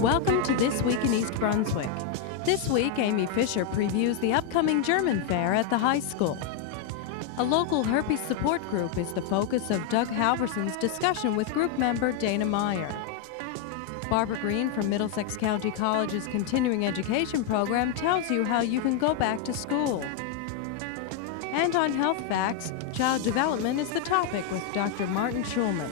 Welcome to This Week in East Brunswick. This week, Amy Fisher previews the upcoming German fair at the high school. A local herpes support group is the focus of Doug Halverson's discussion with group member Dana Meyer. Barbara Green from Middlesex County College's continuing education program tells you how you can go back to school. And on Health Facts, child development is the topic with Dr. Martin Shulman.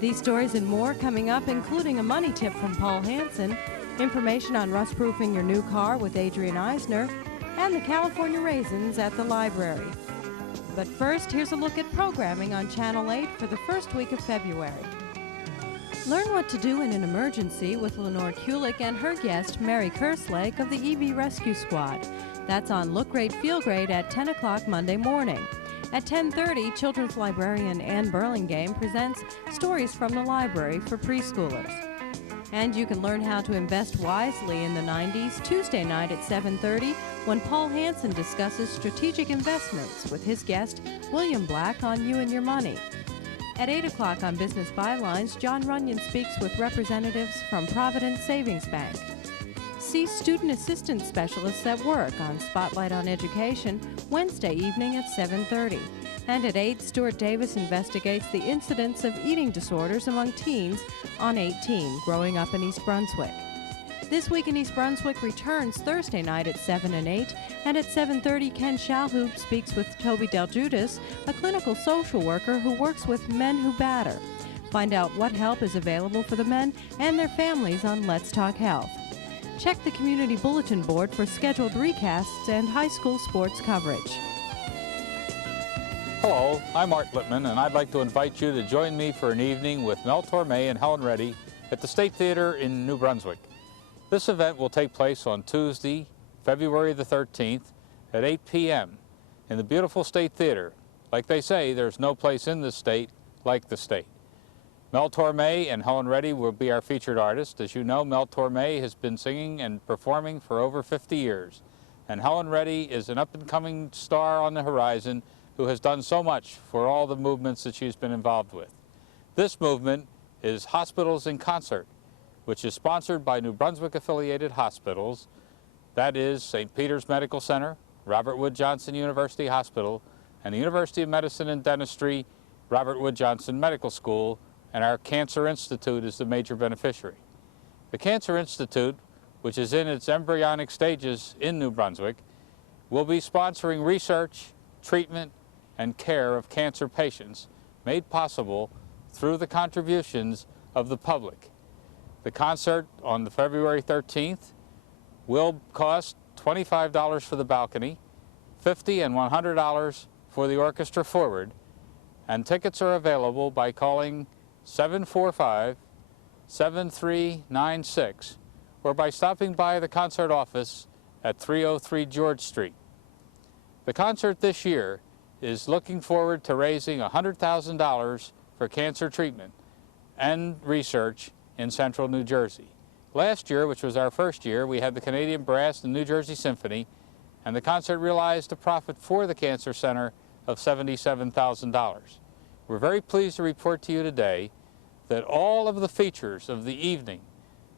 These stories and more coming up, including a money tip from Paul Hansen, information on rust-proofing your new car with Adrian Eisner, and the California Raisins at the library. But first, here's a look at programming on Channel 8 for the first week of February. Learn what to do in an emergency with Lenore Kulik and her guest, Mary Kerslake of the EV Rescue Squad. That's on Look Great, Feel Great at 10 o'clock Monday morning. At 10:30, children's librarian Ann Burlingame presents Stories from the Library for preschoolers. And you can learn how to invest wisely in the 90s Tuesday night at 7:30 when Paul Hansen discusses strategic investments with his guest, William Black, on You and Your Money. At 8 o'clock on Business Bylines, John Runyon speaks with representatives from Providence Savings Bank. See Student Assistance Specialists at Work on Spotlight on Education Wednesday evening at 7:30. And at 8, Stuart Davis investigates the incidence of eating disorders among teens on 18, Growing Up in East Brunswick. This Week in East Brunswick returns Thursday night at 7 and 8, and at 7:30, Ken Shalhoub speaks with Toby Del Giudice, a clinical social worker who works with men who batter. Find out what help is available for the men and their families on Let's Talk Health. Check the Community Bulletin Board for scheduled recasts and high school sports coverage. Hello, I'm Art Lippman, and I'd like to invite you to join me for an evening with Mel Torme and Helen Reddy at the State Theater in New Brunswick. This event will take place on Tuesday, February the 13th at 8 p.m. in the beautiful State Theater. Like they say, there's no place in this state like the state. Mel Torme and Helen Reddy will be our featured artists. As you know, Mel Torme has been singing and performing for over 50 years. And Helen Reddy is an up-and-coming star on the horizon who has done so much for all the movements that she's been involved with. This movement is Hospitals in Concert, which is sponsored by New Brunswick-affiliated hospitals. That is St. Peter's Medical Center, Robert Wood Johnson University Hospital, and the University of Medicine and Dentistry, Robert Wood Johnson Medical School, and our Cancer Institute is the major beneficiary. The Cancer Institute, which is in its embryonic stages in New Brunswick, will be sponsoring research, treatment, and care of cancer patients made possible through the contributions of the public. The concert on the February 13th will cost $25 for the balcony, $50 and $100 for the orchestra forward, and tickets are available by calling 745-7396 or by stopping by the concert office at 303 George Street. The concert this year is looking forward to raising $100,000 for cancer treatment and research in central New Jersey. Last year, which was our first year, we had the Canadian Brass and New Jersey Symphony, and the concert realized a profit for the Cancer Center of $77,000. We're very pleased to report to you today that all of the features of the evening,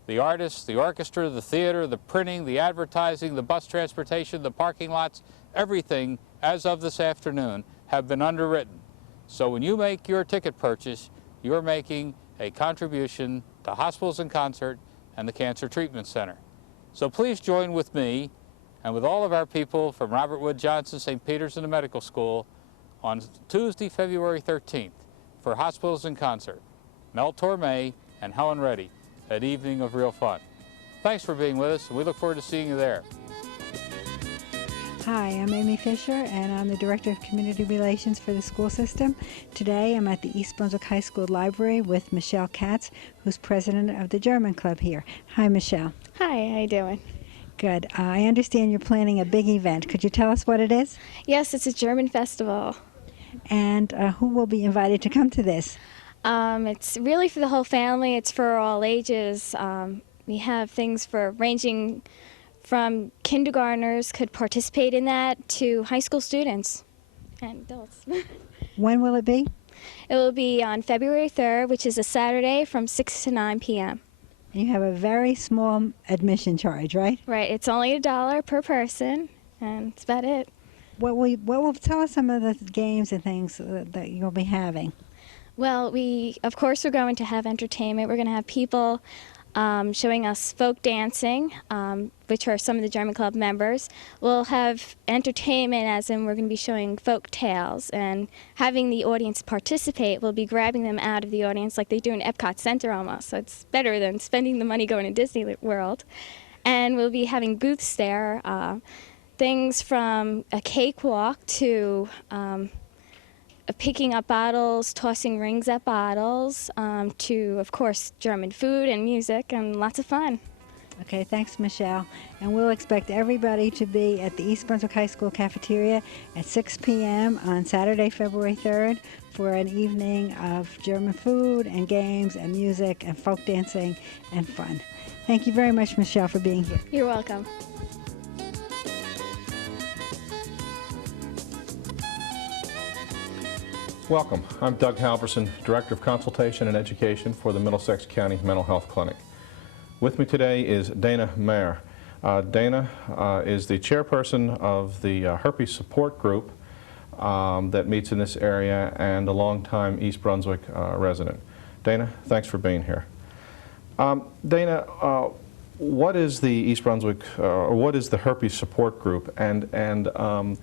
the artists, the orchestra, the theater, the printing, the advertising, the bus transportation, the parking lots, everything as of this afternoon have been underwritten. So when you make your ticket purchase, you're making a contribution to Hospitals in Concert and the Cancer Treatment Center. So please join with me and with all of our people from Robert Wood Johnson, St. Peter's, and the Medical School on Tuesday, February 13th for Hospitals in Concert. Mel Torme and Helen Reddy, an evening of real fun. Thanks for being with us, and we look forward to seeing you there. Hi, I'm Amy Fisher, and I'm the Director of Community Relations for the school system. Today, I'm at the East Brunswick High School Library with Michelle Katz, who's president of the German Club here. Hi, Michelle. Hi, how you doing? Good. I understand you're planning a big event. Could you tell us what it is? Yes, it's a German festival. And who will be invited to come to this? It's really for the whole family. It's for all ages. We have things for ranging from kindergartners could participate in that to high school students and adults. When will it be? It will be on February 3rd, which is a Saturday from 6 to 9 p.m. And you have a very small admission charge, right? Right, it's only $1 per person, and that's about it. What will tell us some of the games and things that you'll be having? Well, of course, we're going to have entertainment. We're going to have people showing us folk dancing, which are some of the German Club members. We'll have entertainment, as in we're going to be showing folk tales and having the audience participate. We'll be grabbing them out of the audience like they do in Epcot Center almost, so it's better than spending the money going to Disney World. And we'll be having booths there, things from a cakewalk to picking up bottles, tossing rings at bottles, to, of course, German food and music and lots of fun. Okay, thanks, Michelle. And we'll expect everybody to be at the East Brunswick High School cafeteria at 6 p.m. on Saturday, February 3rd for an evening of German food and games and music and folk dancing and fun. Thank you very much, Michelle, for being here. You're welcome. Welcome. I'm Doug Halverson, Director of Consultation and Education for the Middlesex County Mental Health Clinic. With me today is Dana Meyer. Dana is the chairperson of the herpes support group that meets in this area and a longtime East Brunswick resident. Dana, thanks for being here. Dana, what is the East Brunswick, or what is the herpes support group, and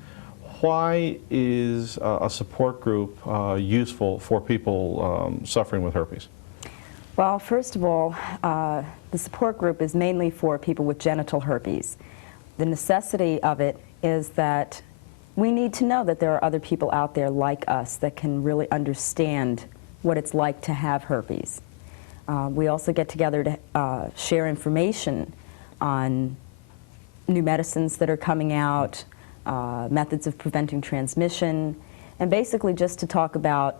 why is a support group useful for people suffering with herpes? Well, first of all, the support group is mainly for people with genital herpes. The necessity of it is that we need to know that there are other people out there like us that can really understand what it's like to have herpes. We also get together to share information on new medicines that are coming out, methods of preventing transmission, and basically just to talk about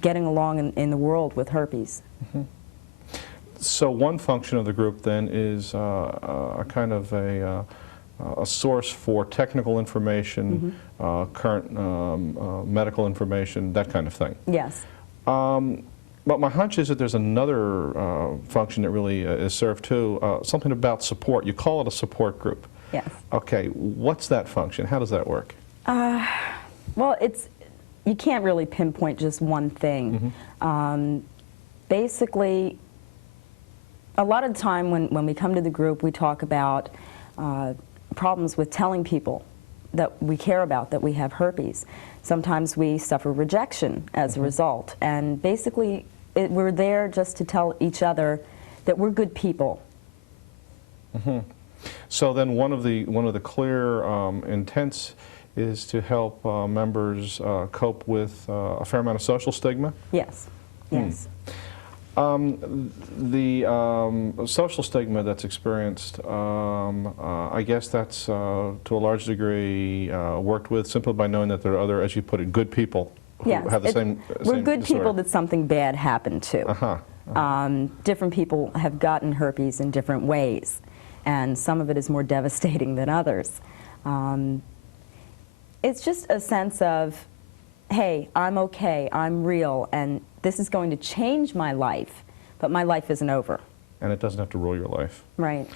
getting along in the world with herpes. Mm-hmm. So one function of the group then is a kind of a source for technical information, mm-hmm. Current medical information, that kind of thing. Yes. But my hunch is that there's another function that really is served too, something about support. You call it a support group. Yes. Okay, what's that function? How does that work? Well, you can't really pinpoint just one thing. Mm-hmm. Basically, a lot of the time when we come to the group, we talk about problems with telling people that we care about that we have herpes. Sometimes we suffer rejection as mm-hmm. a result, and basically we're there just to tell each other that we're good people. Mm-hmm. So then one of the clear intents is to help members cope with a fair amount of social stigma? Yes, yes. The social stigma that's experienced, I guess that's to a large degree worked with simply by knowing that there are other, as you put it, good people who yes, have the same we're good disorder. People that something bad happened to. Different people have gotten herpes in different ways, and some of it is more devastating than others. It's just a sense of, hey, I'm okay, I'm real, and this is going to change my life, but my life isn't over. And it doesn't have to rule your life. Right.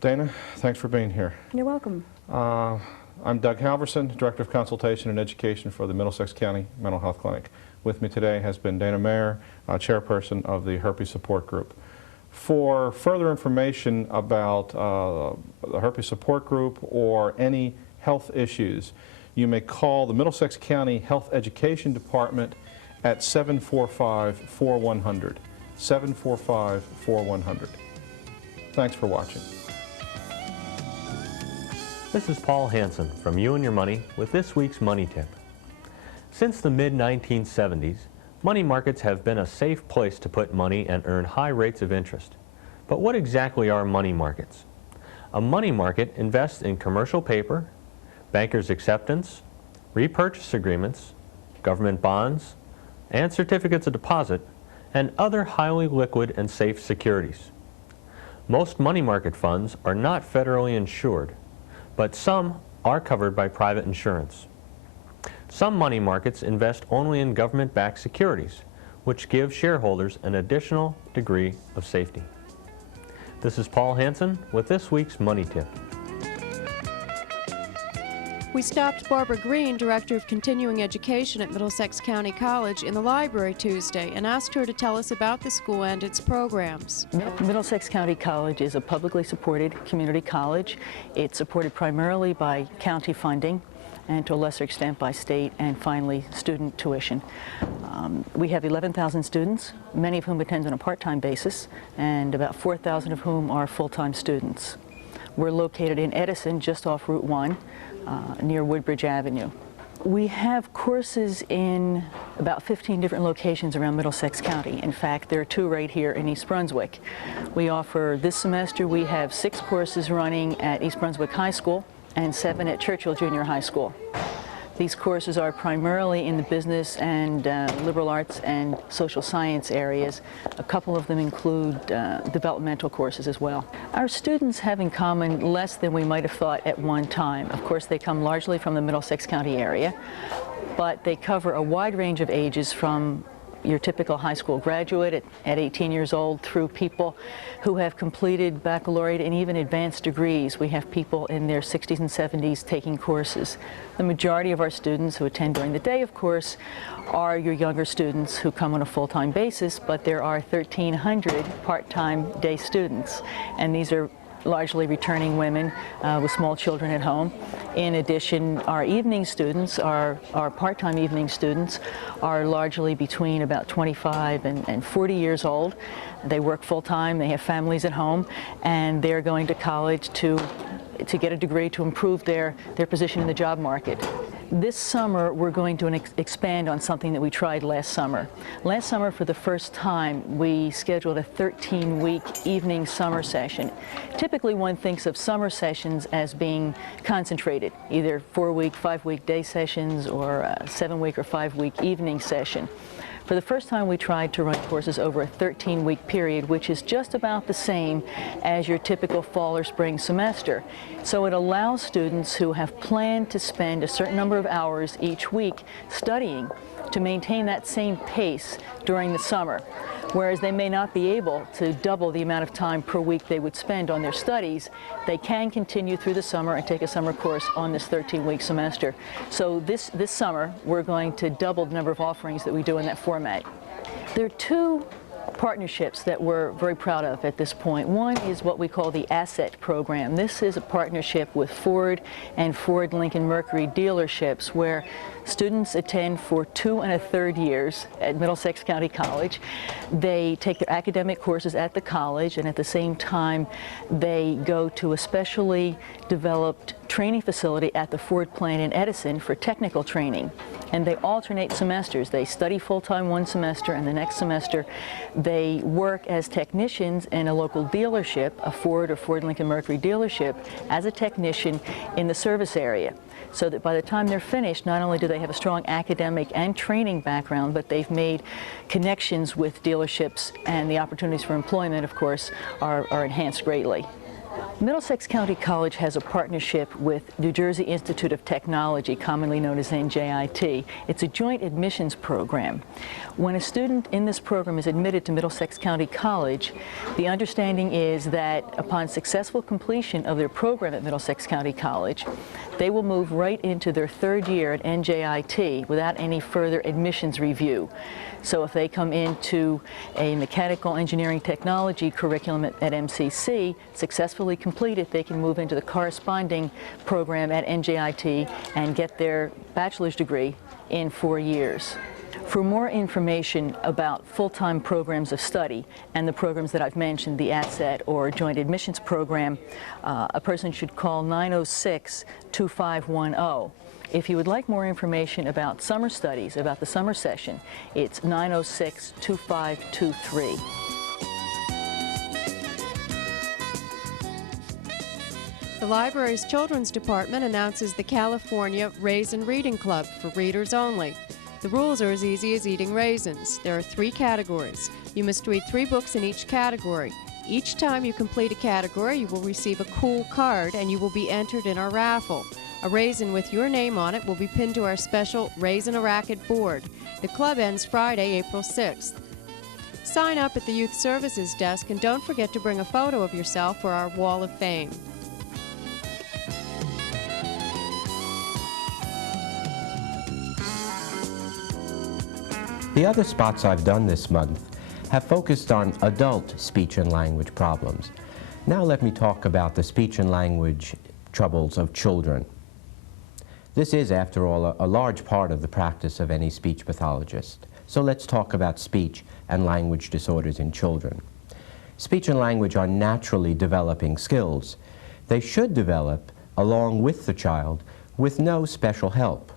Dana, thanks for being here. You're welcome. I'm Doug Halverson, Director of Consultation and Education for the Middlesex County Mental Health Clinic. With me today has been Dana Meyer, Chairperson of the Herpes Support Group. For further information about the Herpes Support Group or any health issues, you may call the Middlesex County Health Education Department at 745-4100. 745-4100. Thanks for watching. This is Paul Hansen from You and Your Money with this week's Money Tip. Since the mid-1970s, money markets have been a safe place to put money and earn high rates of interest. But what exactly are money markets? A money market invests in commercial paper, bankers' acceptance, repurchase agreements, government bonds, and certificates of deposit, and other highly liquid and safe securities. Most money market funds are not federally insured, but some are covered by private insurance. Some money markets invest only in government-backed securities, which gives shareholders an additional degree of safety. This is Paul Hansen with this week's Money Tip. We stopped Barbara Green, Director of Continuing Education at Middlesex County College, in the library Tuesday and asked her to tell us about the school and its programs. Middlesex County College is a publicly supported community college. It's supported primarily by county funding and to a lesser extent by state and finally student tuition. We have 11,000 students, many of whom attend on a part-time basis, and about 4,000 of whom are full-time students. We're located in Edison, just off Route 1, near Woodbridge Avenue. We have courses in about 15 different locations around Middlesex County. In fact, there are 2 right here in East Brunswick. We offer, this semester, we have 6 courses running at East Brunswick High School and 7 at Churchill Junior High School. These courses are primarily in the business and liberal arts and social science areas. A couple of them include developmental courses as well. Our students have in common less than we might have thought at one time. Of course, they come largely from the Middlesex County area, but they cover a wide range of ages from your typical high school graduate at 18 years old through people who have completed baccalaureate and even advanced degrees. We have people in their 60s and 70s taking courses. The majority of our students who attend during the day, of course, are your younger students who come on a full-time basis, but there are 1,300 part-time day students, and these are largely returning women with small children at home. In addition, our evening students, our part-time evening students, are largely between about 25 and 40 years old. They work full-time, they have families at home, and they're going to college to get a degree to improve their position in the job market. This summer, we're going to expand on something that we tried last summer. Last summer, for the first time, we scheduled a 13-week evening summer session. Typically, one thinks of summer sessions as being concentrated, either 4-week, 5-week day sessions or a 7-week or 5-week evening session. For the first time, we tried to run courses over a 13-week period, which is just about the same as your typical fall or spring semester. So it allows students who have planned to spend a certain number of hours each week studying to maintain that same pace during the summer. Whereas they may not be able to double the amount of time per week they would spend on their studies, they can continue through the summer and take a summer course on this 13-week semester. So this summer, we're going to double the number of offerings that we do in that format. There are 2 partnerships that we're very proud of at this point. One is what we call the Asset Program. This is a partnership with Ford and Ford Lincoln Mercury dealerships where students attend for 2 and a third years at Middlesex County College. They take their academic courses at the college, and at the same time they go to a specially developed training facility at the Ford plant in Edison for technical training. And they alternate semesters. They study full-time one semester, and the next semester they work as technicians in a local dealership, a Ford or Ford Lincoln Mercury dealership, as a technician in the service area. So that by the time they're finished, not only do they have a strong academic and training background, but they've made connections with dealerships, and the opportunities for employment, of course, are enhanced greatly. Middlesex County College has a partnership with New Jersey Institute of Technology, commonly known as NJIT. It's a joint admissions program. When a student in this program is admitted to Middlesex County College, the understanding is that upon successful completion of their program at Middlesex County College, they will move right into their 3rd year at NJIT without any further admissions review. So if they come into a mechanical engineering technology curriculum at M.C.C, successfully completed, they can move into the corresponding program at NJIT and get their bachelor's degree in 4 years. For more information about full-time programs of study and the programs that I've mentioned, the ASSET or Joint Admissions Program, a person should call 906-2510. If you would like more information about summer studies, about the summer session, it's 906-2523. The library's children's department announces the California Raisin Reading Club for readers only. The rules are as easy as eating raisins. There are 3 categories. You must read 3 books in each category. Each time you complete a category, you will receive a cool card and you will be entered in our raffle. A raisin with your name on it will be pinned to our special Raisin a Racket board. The club ends Friday, April 6th. Sign up at the Youth Services desk and don't forget to bring a photo of yourself for our Wall of Fame. The other spots I've done this month have focused on adult speech and language problems. Now let me talk about the speech and language troubles of children. This is, after all, a large part of the practice of any speech pathologist. So let's talk about speech and language disorders in children. Speech and language are naturally developing skills. They should develop along with the child with no special help.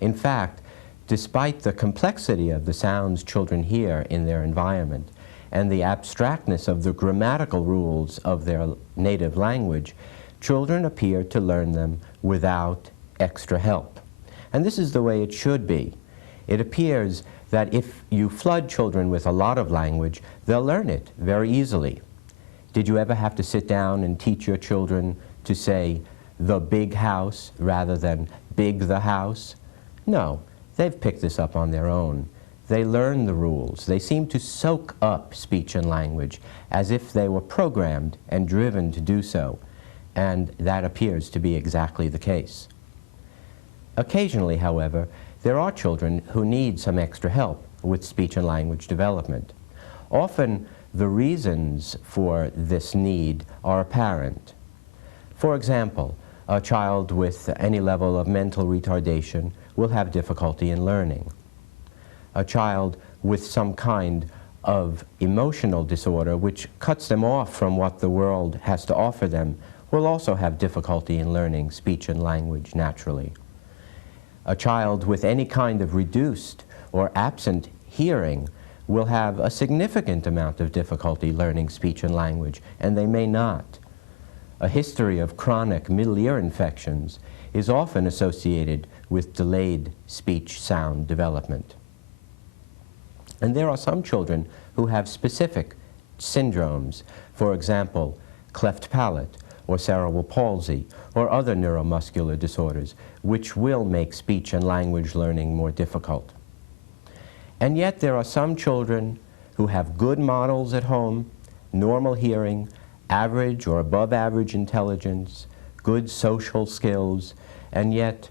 In fact, despite the complexity of the sounds children hear in their environment and the abstractness of the grammatical rules of their native language, children appear to learn them without extra help. And this is the way it should be. It appears that if you flood children with a lot of language, they'll learn it very easily. Did you ever have to sit down and teach your children to say the big house rather than big the house? No, they've picked this up on their own. They learn the rules. They seem to soak up speech and language as if they were programmed and driven to do so, and that appears to be exactly the case. Occasionally, however, there are children who need some extra help with speech and language development. Often, the reasons for this need are apparent. For example, a child with any level of mental retardation will have difficulty in learning. A child with some kind of emotional disorder which cuts them off from what the world has to offer them will also have difficulty in learning speech and language naturally. A child with any kind of reduced or absent hearing will have a significant amount of difficulty learning speech and language, and they may not. A history of chronic middle ear infections is often associated with delayed speech sound development. And there are some children who have specific syndromes, for example, cleft palate or cerebral palsy or other neuromuscular disorders, which will make speech and language learning more difficult. And yet there are some children who have good models at home, normal hearing, average or above average intelligence, good social skills, and yet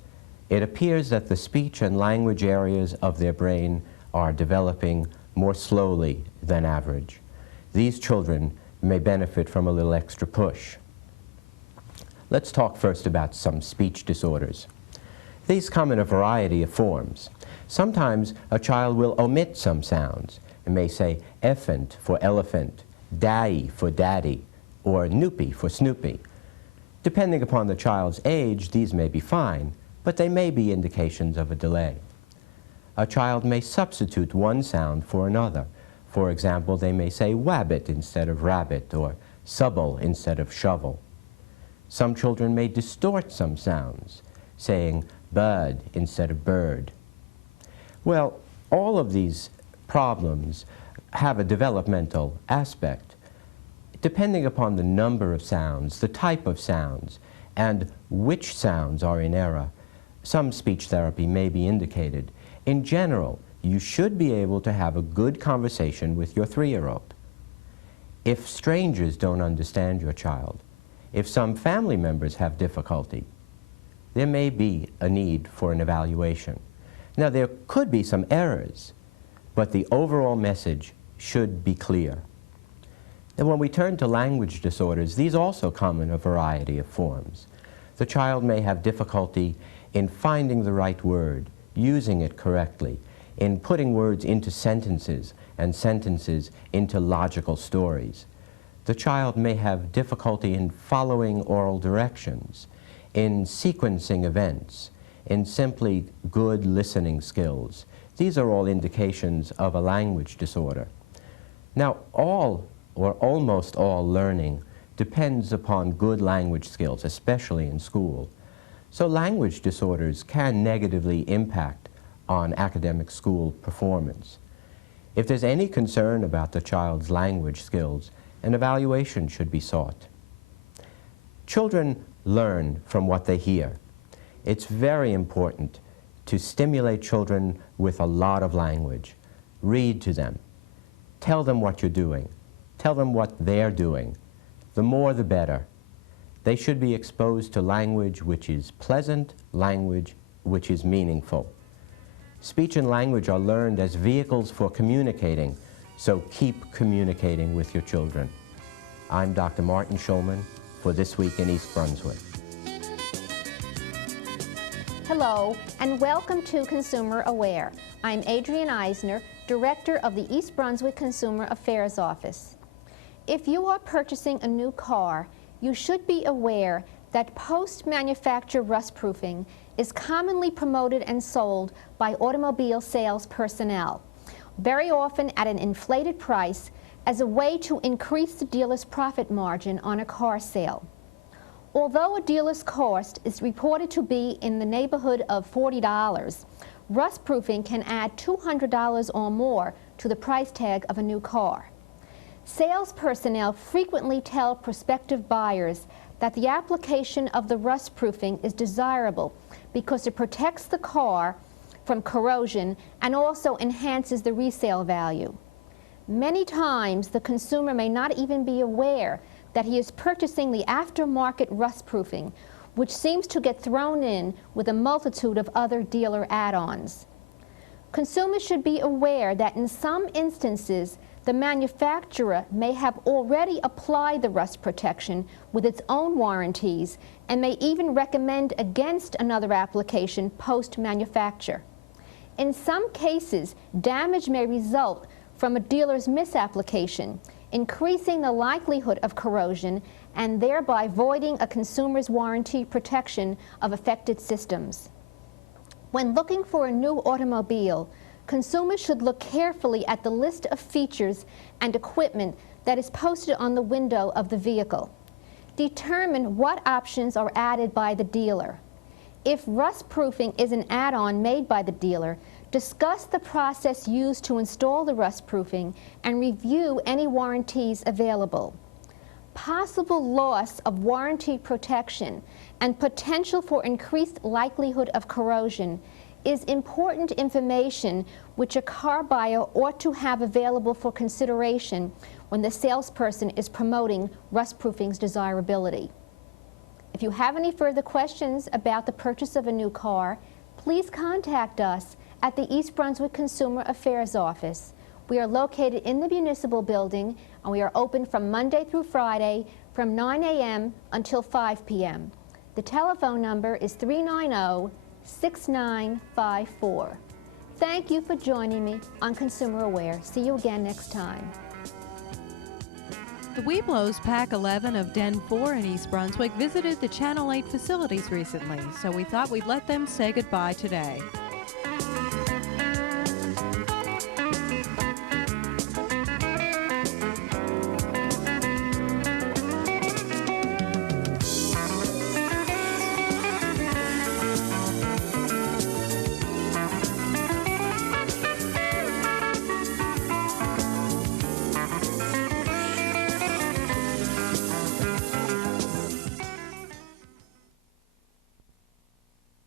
it appears that the speech and language areas of their brain are developing more slowly than average. These children may benefit from a little extra push. Let's talk first about some speech disorders. These come in a variety of forms. Sometimes a child will omit some sounds and may say effant for elephant, daddy for daddy, or noopy for snoopy. Depending upon the child's age, these may be fine, but they may be indications of a delay. A child may substitute one sound for another. For example, they may say wabbit instead of rabbit, or subble instead of shovel. Some children may distort some sounds, saying bud instead of bird. Well, all of these problems have a developmental aspect. Depending upon the number of sounds, the type of sounds, and which sounds are in error, some speech therapy may be indicated. In general, you should be able to have a good conversation with your 3-year-old. If strangers don't understand your child, if some family members have difficulty, there may be a need for an evaluation. Now, there could be some errors, but the overall message should be clear. And when we turn to language disorders, these also come in a variety of forms. The child may have difficulty in finding the right word, using it correctly, in putting words into sentences and sentences into logical stories. The child may have difficulty in following oral directions, in sequencing events, in simply good listening skills. These are all indications of a language disorder. Now, all or almost all learning depends upon good language skills, especially in school. So language disorders can negatively impact on academic school performance. If there's any concern about the child's language skills, an evaluation should be sought. Children learn from what they hear. It's very important to stimulate children with a lot of language. Read to them. Tell them what you're doing. Tell them what they're doing. The more the better. They should be exposed to language which is pleasant, language which is meaningful. Speech and language are learned as vehicles for communicating, so keep communicating with your children. I'm Dr. Martin Shulman for This Week in East Brunswick. Hello, and welcome to Consumer Aware. I'm Adrienne Eisner, Director of the East Brunswick Consumer Affairs Office. If you are purchasing a new car, you should be aware that post-manufacture rust-proofing is commonly promoted and sold by automobile sales personnel, very often at an inflated price as a way to increase the dealer's profit margin on a car sale. Although a dealer's cost is reported to be in the neighborhood of $40, rust-proofing can add $200 or more to the price tag of a new car. Sales personnel frequently tell prospective buyers that the application of the rust-proofing is desirable because it protects the car from corrosion and also enhances the resale value. Many times, the consumer may not even be aware that he is purchasing the aftermarket rust-proofing, which seems to get thrown in with a multitude of other dealer add-ons. Consumers should be aware that in some instances, the manufacturer may have already applied the rust protection with its own warranties and may even recommend against another application post-manufacture. In some cases, damage may result from a dealer's misapplication, increasing the likelihood of corrosion and thereby voiding a consumer's warranty protection of affected systems. When looking for a new automobile, consumers should look carefully at the list of features and equipment that is posted on the window of the vehicle. Determine what options are added by the dealer. If rust-proofing is an add-on made by the dealer, discuss the process used to install the rust-proofing and review any warranties available. Possible loss of warranty protection and potential for increased likelihood of corrosion is important information which a car buyer ought to have available for consideration when the salesperson is promoting rust-proofing's desirability. If you have any further questions about the purchase of a new car, please contact us at the East Brunswick Consumer Affairs Office. We are located in the municipal building, and we are open from Monday through Friday from 9 a.m. until 5 p.m. The telephone number is 390-6954. Thank you for joining me on Consumer Aware. See you again next time. The Webelos Pack 11 of Den 4 in East Brunswick visited the Channel 8 facilities recently, so we thought we'd let them say goodbye today.